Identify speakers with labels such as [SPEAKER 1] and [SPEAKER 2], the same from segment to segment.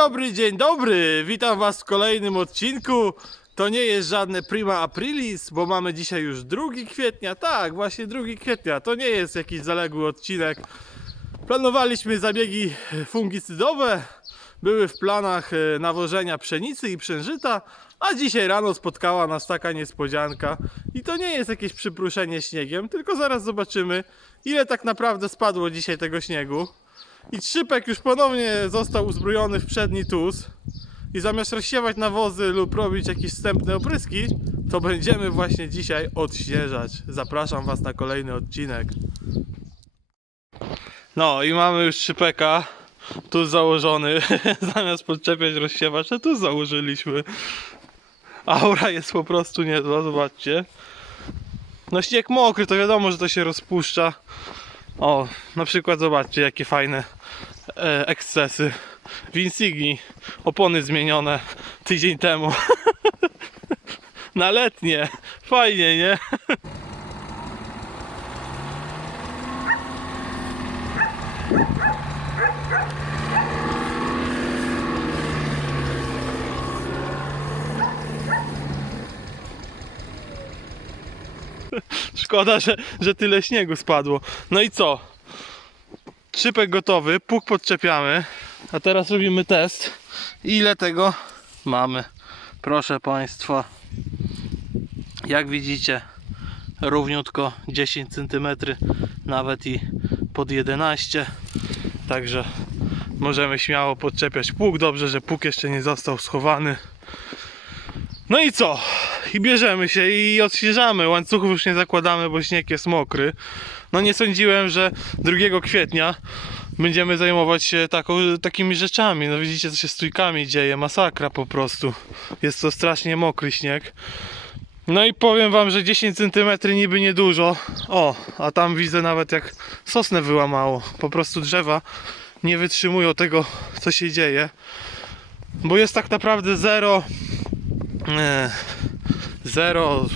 [SPEAKER 1] dobry, dzień dobry! Witam Was w kolejnym odcinku. To nie jest żadne prima aprilis, bo mamy dzisiaj już 2 kwietnia. Tak, właśnie 2 kwietnia. To nie jest jakiś zaległy odcinek. Planowaliśmy zabiegi fungicydowe. Były w planach e, nawożenia pszenicy i przężyta, a dzisiaj rano spotkała nas taka niespodzianka. I to nie jest jakieś przypruszenie śniegiem, tylko zaraz zobaczymy, ile tak naprawdę spadło dzisiaj tego śniegu. I Trzypek już ponownie został uzbrojony w przedni tuz. I zamiast rozsiewać nawozy lub robić jakieś wstępne opryski, to będziemy właśnie dzisiaj odśnieżać. Zapraszam Was na kolejny odcinek. No i mamy już Trzypeka. Tu założony. Zamiast podczepiać rozsiewacz, tu założyliśmy. Aura jest po prostu niezła, zobaczcie. No śnieg mokry, to wiadomo, że to się rozpuszcza. O, na przykład zobaczcie jakie fajne e, ekscesy. W Insigni opony zmienione tydzień temu. Na letnie. Fajnie, nie? Szkoda, że, że tyle śniegu spadło. No i co? Trzypek gotowy, puk podczepiamy. A teraz robimy test. Ile tego mamy? Proszę Państwa. Jak widzicie, równiutko 10 cm, nawet i pod 11. Także możemy śmiało podczepiać pług. Dobrze, że pług jeszcze nie został schowany. No i co? I bierzemy się i odświeżamy. Łańcuchów już nie zakładamy, bo śnieg jest mokry. No nie sądziłem, że 2 kwietnia będziemy zajmować się taką, takimi rzeczami. No widzicie, co się z trójkami dzieje. Masakra po prostu. Jest to strasznie mokry śnieg. No i powiem wam, że 10 cm niby niedużo. O, a tam widzę nawet jak sosnę wyłamało. Po prostu drzewa nie wytrzymują tego, co się dzieje. Bo jest tak naprawdę 0 e, 0,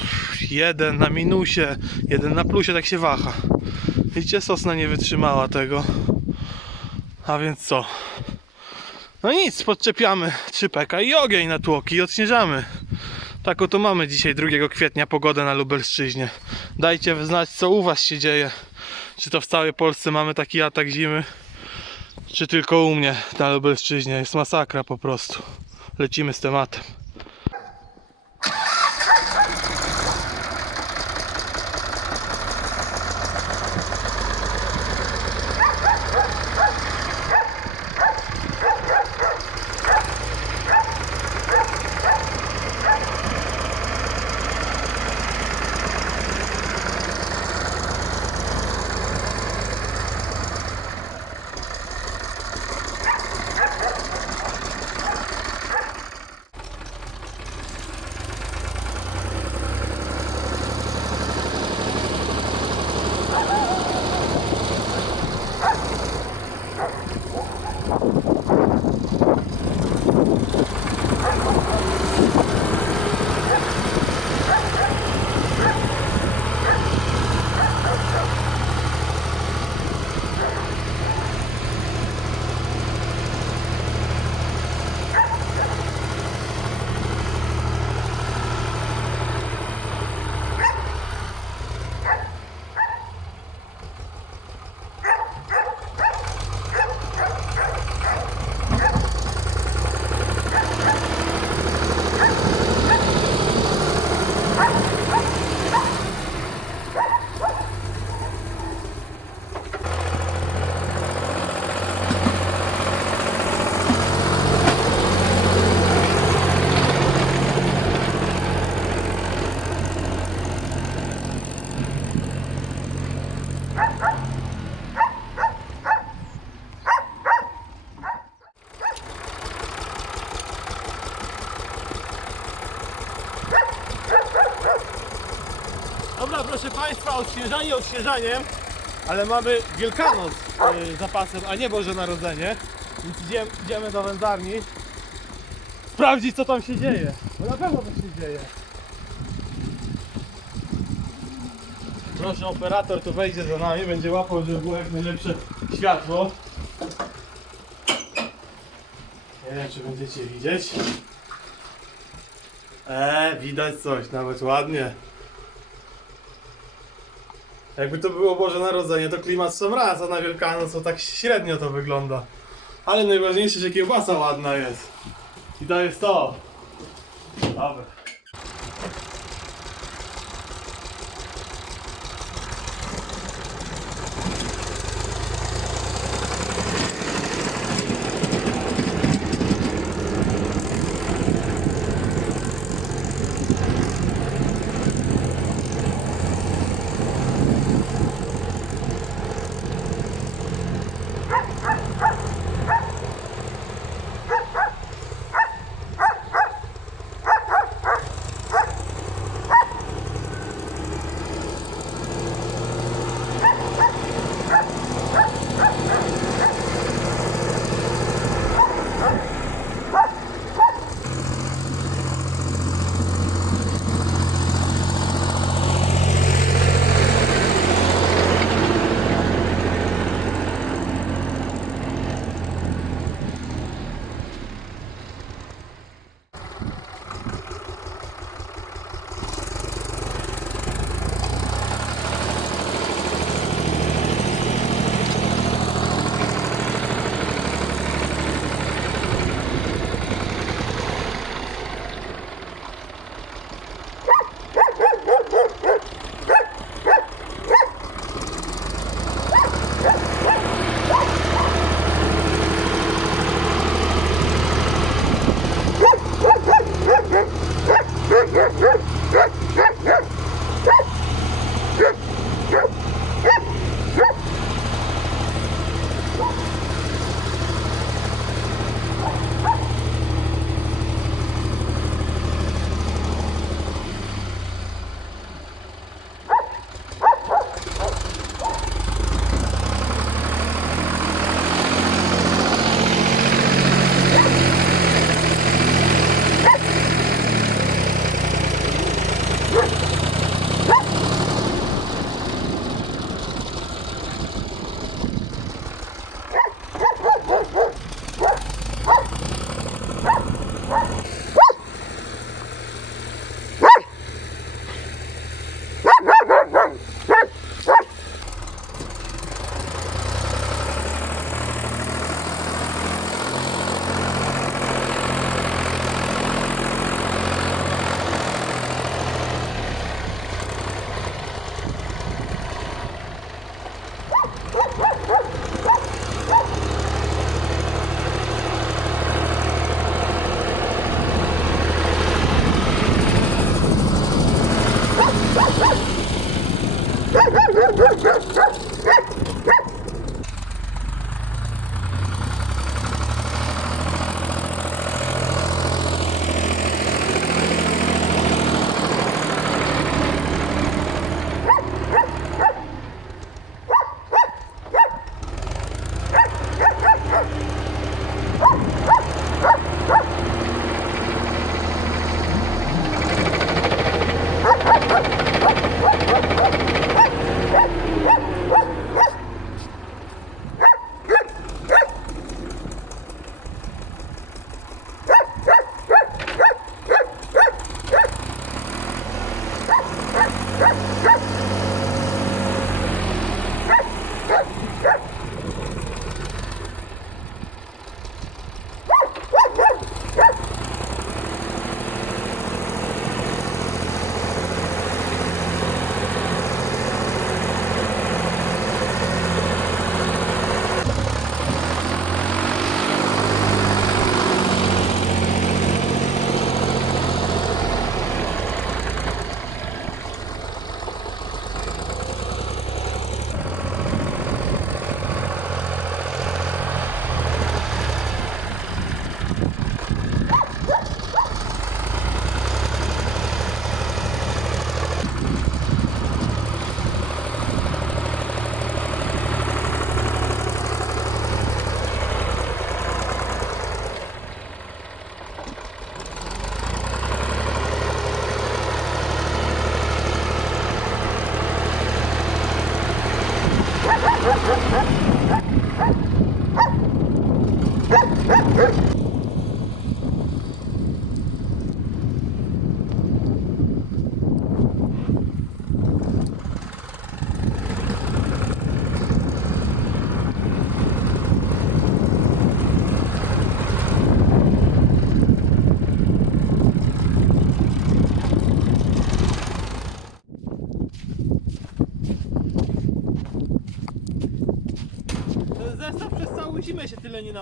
[SPEAKER 1] 1 na minusie, 1 na plusie, tak się waha. Widzicie, sosna nie wytrzymała tego. A więc co? No nic, podczepiamy trzypeka i ogień na tłoki i odśnieżamy. Tak oto mamy dzisiaj 2 kwietnia pogodę na Lubelszczyźnie. Dajcie znać co u Was się dzieje. Czy to w całej Polsce mamy taki atak zimy, czy tylko u mnie na Lubelszczyźnie. Jest masakra po prostu. Lecimy z tematem. Proszę Państwa, odświeżanie odświeżaniem, ale mamy Wielkanoc yy, zapasem, a nie Boże Narodzenie, więc idziemy, idziemy do wędzarni sprawdzić co tam się dzieje, bo na pewno coś się dzieje. Proszę, operator tu wejdzie za nami, będzie łapał, żeby było jak najlepsze światło. Nie wiem, czy będziecie widzieć. Eee, widać coś, nawet ładnie. Jakby to było Boże Narodzenie, to klimat sam raz, a na Wielkanoc to tak średnio to wygląda. Ale najważniejsze, że kiełbasa ładna jest. I to jest to. Dobra.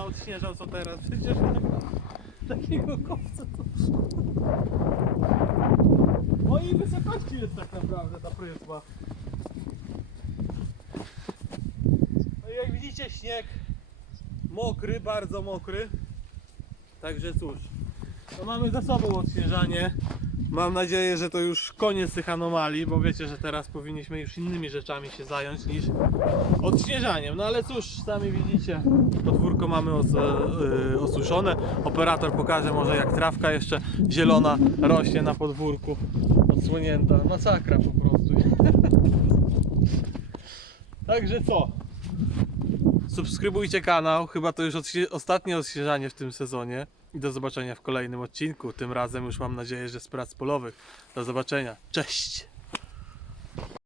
[SPEAKER 1] Na odśnieżał co teraz. Przecież tak, takiego kopca to... Mojej wysokości jest tak naprawdę ta pryzma. No i jak widzicie śnieg mokry, bardzo mokry. Także cóż, no mamy za sobą odśnieżanie. Mam nadzieję, że to już koniec tych anomalii, bo wiecie, że teraz powinniśmy już innymi rzeczami się zająć niż odśnieżaniem. No ale cóż, sami widzicie, podwórko mamy os y, osuszone. Operator pokaże może jak trawka jeszcze zielona rośnie na podwórku. Odsłonięta. Masakra po prostu. Także co? Subskrybujcie kanał, chyba to już odświe- ostatnie odświeżanie w tym sezonie. I do zobaczenia w kolejnym odcinku. Tym razem już mam nadzieję, że z prac polowych. Do zobaczenia. Cześć!